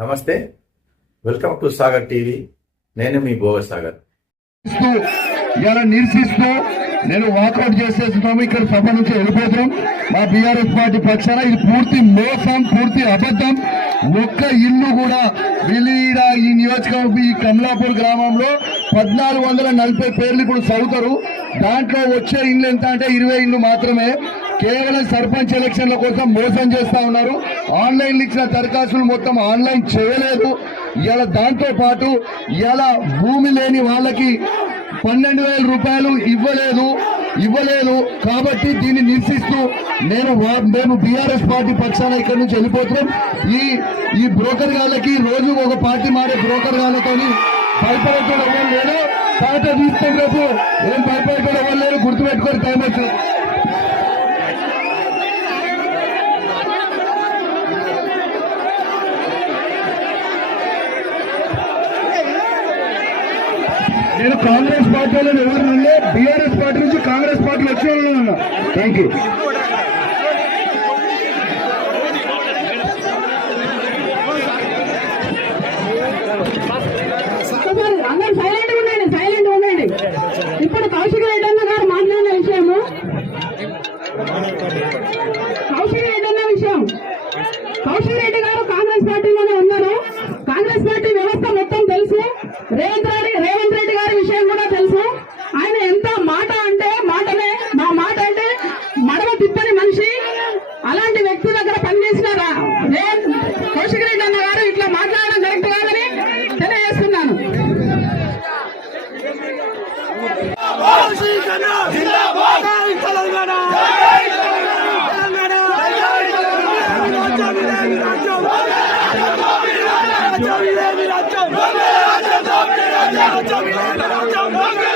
నమస్తే. Welcome to Sagar TV. నేను మీ భోగ సాగర్. ఇలా నిరసిస్తూ నేను వాకౌట్ చేసేస్తున్నాము ఇక్కడ సభ నుంచి వెళ్ళిపోతున్నాం. మా బీఆర్ఎస్ పార్టీ పక్షాన ఇది పూర్తి మోసం పూర్తి అబద్ధం. ఒక్క ఇల్లు కూడా విలీడ ఈ నియోజకవర్గం ఈ కమలాపూర్ గ్రామంలో పద్నాలుగు వందల నలభై పేర్లు ఇప్పుడు చదువుతారు. దాంట్లో వచ్చే ఇల్లు ఎంత అంటే ఇరవై ఇల్లు మాత్రమే. కేవలం సర్పంచ్ ఎలక్షన్ల కోసం మోసం చేస్తా ఉన్నారు. ఆన్లైన్ ఇచ్చిన దరఖాస్తులు మొత్తం ఆన్లైన్ చేయలేదు. ఇలా దాంతో పాటు ఇలా భూమి లేని వాళ్ళకి పన్నెండు వేల రూపాయలు ఇవ్వలేదు. ఇవ్వలేదు. కాబట్టి దీన్ని నిరసిస్తూ నేను వా- మేము బీఆర్ఎస్ పార్టీ పక్షాన ఇక్కడ నుంచి వెళ్ళిపోతున్నాం. ఈ ఈ బ్రోకర్ గాళ్ళకి రోజు ఒక పార్టీ మారే బ్రోకర్ గాళ్ళతో భయపడటం లేదు. పాట తీస్తే రేపు. ఏం భయపడటం లేదు? గుర్తుపెట్టుకొని టైం వచ్చింది. నేను కాంగ్రెస్ పార్టీలో ఎవరు బీఆర్ఎస్ పార్టీ నుంచి కాంగ్రెస్ పార్టీలో వచ్చిన థ్యాంక్ యూ అలాంటి వ్యక్తుల దగ్గర పనిచేసినారా? నేను రెడ్డి అన్న గారు ఇట్లా మాట్లాడడం కరెక్ట్ కాదని తెలియజేస్తున్నాను. రాజ్యం రాజ్యం రాజ్యం రాజ్యం రాజ్యం రాజ్యం రాజ్యం